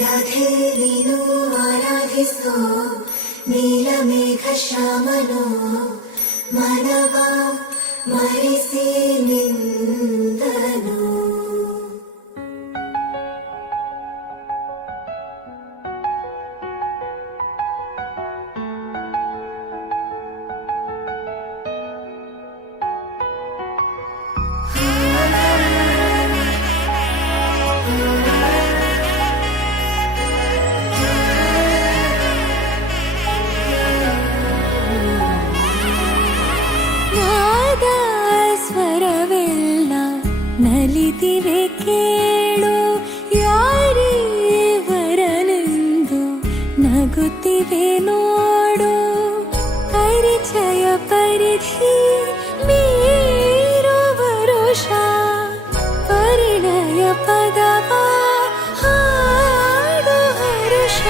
ರಾಧೆ ನೀನು ಆರಾಧಿಸೋ ನೀಲಮೇಘ ಶ್ಯಾಮನೋ ಮನವ ಮರೆಸಿ ನಿಂದನು. ನಲಿದಿವೆ ಕೇಳು ಯಾರೇ ವರನೆಂದು ನಗುತ್ತಿವೆ ನೋಡು. ಪರಿಚಯ ಪರಿಧಿ ಮೀರೋ ವರುಷ ಪರಿಣಯ ಪದವ ಹಾಡು ಹರುಷ.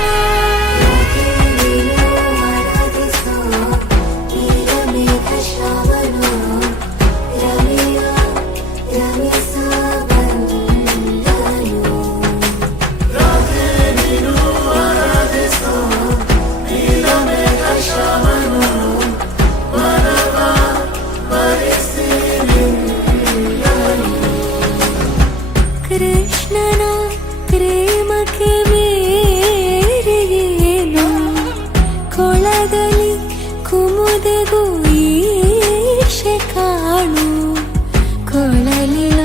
ಕೃಷ್ಣನ ಪ್ರೇಮಕ್ಕೆ ಬೇರೆಯೇನು ಕೊಳದಲ್ಲಿ ಕುಮುದೆಗೂ ಈಶೆ ಕಾಣು. ಕೊಳಲಿನ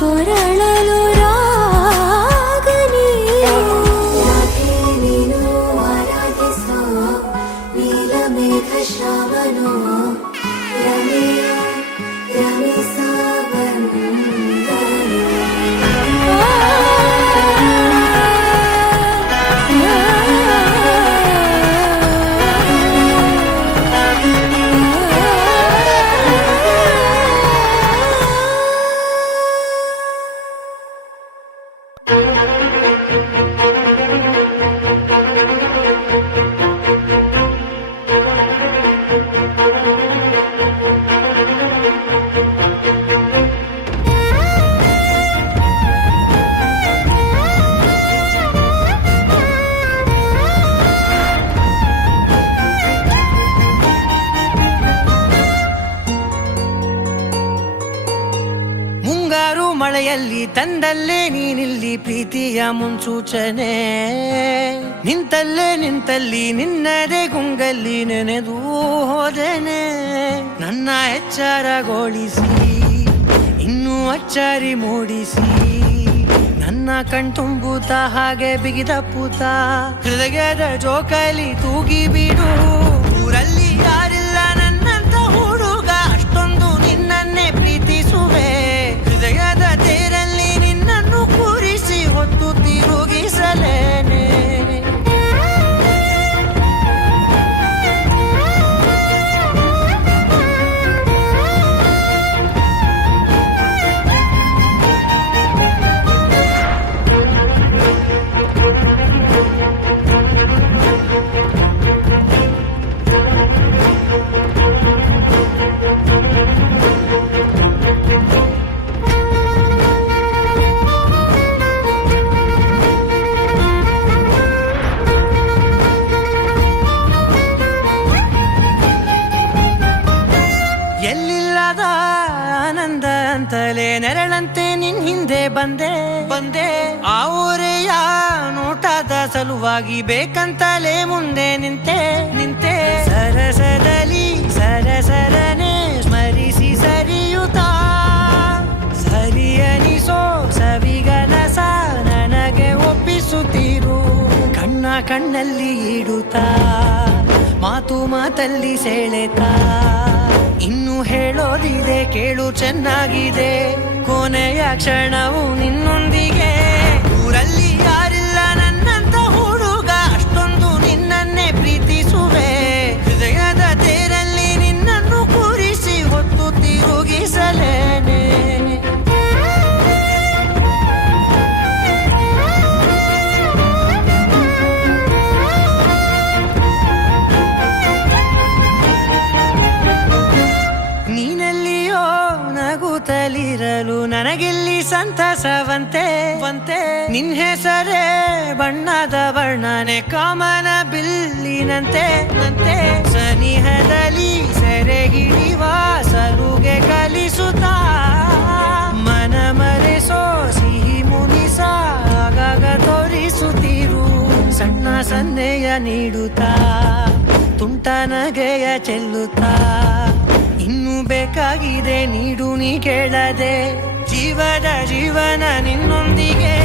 ಕೊರಳಲು ರಾಗ ನೀನು ಆರಾಧಿಸೋ ನೀಲಮೇಘ ಶ್ಯಾಮನೋ ರಮೆಯ ರಮಿಸ ಮಳೆಯಲ್ಲಿ ತಂದಲ್ಲೇ ನೀನಿಲ್ಲಿ ಪ್ರೀತಿಯ ಮುನ್ಸೂಚನೆ. ನಿಂತಲ್ಲಿ ನಿನ್ನದೇ ಗುಂಗಲ್ಲಿ ನೆನೆದು ಹೋದೆನೆ. ನನ್ನ ಎಚ್ಚರಗೊಳಿಸಿ ಇನ್ನೂ ಅಚ್ಚರಿ ಮೂಡಿಸಿ ನನ್ನ ಕಣ್ತುಂಬುತ್ತ ಹಾಗೆ ಬಿಗಿದಪ್ಪುತ್ತ ಹೃದಯದ ಜೋಕಾಲಿ ತೂಗಿ ಬಿಡು. ಊರಲ್ಲಿ ಯಾರಿಲ್ಲ ನನ್ನಂತ ಹುಡುಗ ಅಷ್ಟೊಂದು ನಿನ್ನನ್ನೇ ಪ್ರೀತಿಸುವೆ. ಹೃದಯದ ತೇರಲ್ಲಿ ನಿನ್ನನ್ನು ಕೂರಿಸಿ ಹೊತ್ತು ತಿರುಗಿಸಲೇನೆ. ಎಲ್ಲಿಲ್ಲದ ಆನಂದ ಅಂತಲೇ ನೆರಳಂತೆ ನಿನ್ ಹಿಂದೆ ಬಂದೆ. ಆ ಊರೆಯ ನೋಟದ ಸಲುವಾಗಿ ಬೇಕಂತಲೇ ಮುಂದೆ ನಿಂತೆ. ಸರಸದಲ್ಲಿ ಸರಸರನೆ ಸ್ಮರಿಸಿ ಸರಿಯುತ್ತ ಸರಿಯನಿಸೋ ಸವಿಗನಸ ನನಗೆ ಒಪ್ಪಿಸುತ್ತೀರು. ಕಣ್ಣಲ್ಲಿ ಇಡುತ್ತಾ ಮಾತಲ್ಲಿ ಸೆಳೆತಾ ಇನ್ನು ಹೇಳೋದಿದೆ ಕೇಳು ಚೆನ್ನಾಗಿದೆ. ಕೊನೆಯ ಕ್ಷಣವು ನಿನ್ನೊಂದಿಗೆ. ಊರಲ್ಲಿ ಯಾರಿಲ್ಲ ನನ್ನಂತ ಹುಡುಗ ಅಷ್ಟೊಂದು ನಿನ್ನನ್ನೇ ಪ್ರೀತಿಸುವೆ. ಹೃದಯದ ತೇರಲ್ಲಿ ನಿನ್ನನ್ನು ಕೂರಿಸಿ ಹೊತ್ತು ತಿರುಗಿಸಲೇನೆ. ನಗುತ್ತಲಿರಲು ನನಗಿಲ್ಲಿ ಸಂತಸವಂತೆ. ನಿನ್ ಹೆಸರೇ ಬಣ್ಣದ ವರ್ಣನೆ ಕಾಮನ ಬಿಲ್ಲಿನಂತೆ ನಂತೆ ಸನಿಹದಲ್ಲಿ ಸೆರೆ ಹಿಡಿವ ಸಲುಗೆ ಕಲಿಸುತ್ತಾ ಮನ ಮರೆಸೋ ಸಿಹಿ ಮುನಿಸ ಆಗಾಗ ತೋರಿಸುತ್ತಿರು ಸಣ್ಣ ಸನ್ನೆಯ ನೀಡುತ್ತಾ ತುಂಟ ನಗೆಯ ಚೆಲ್ಲುತ್ತಾ ಇನ್ನು ಬೇಕಾಗಿದೆ ನೀಡು ನೀ ಕೇಳದೆ ಜೀವದ ಜೀವನ ನಿನ್ನೊಂದಿಗೆ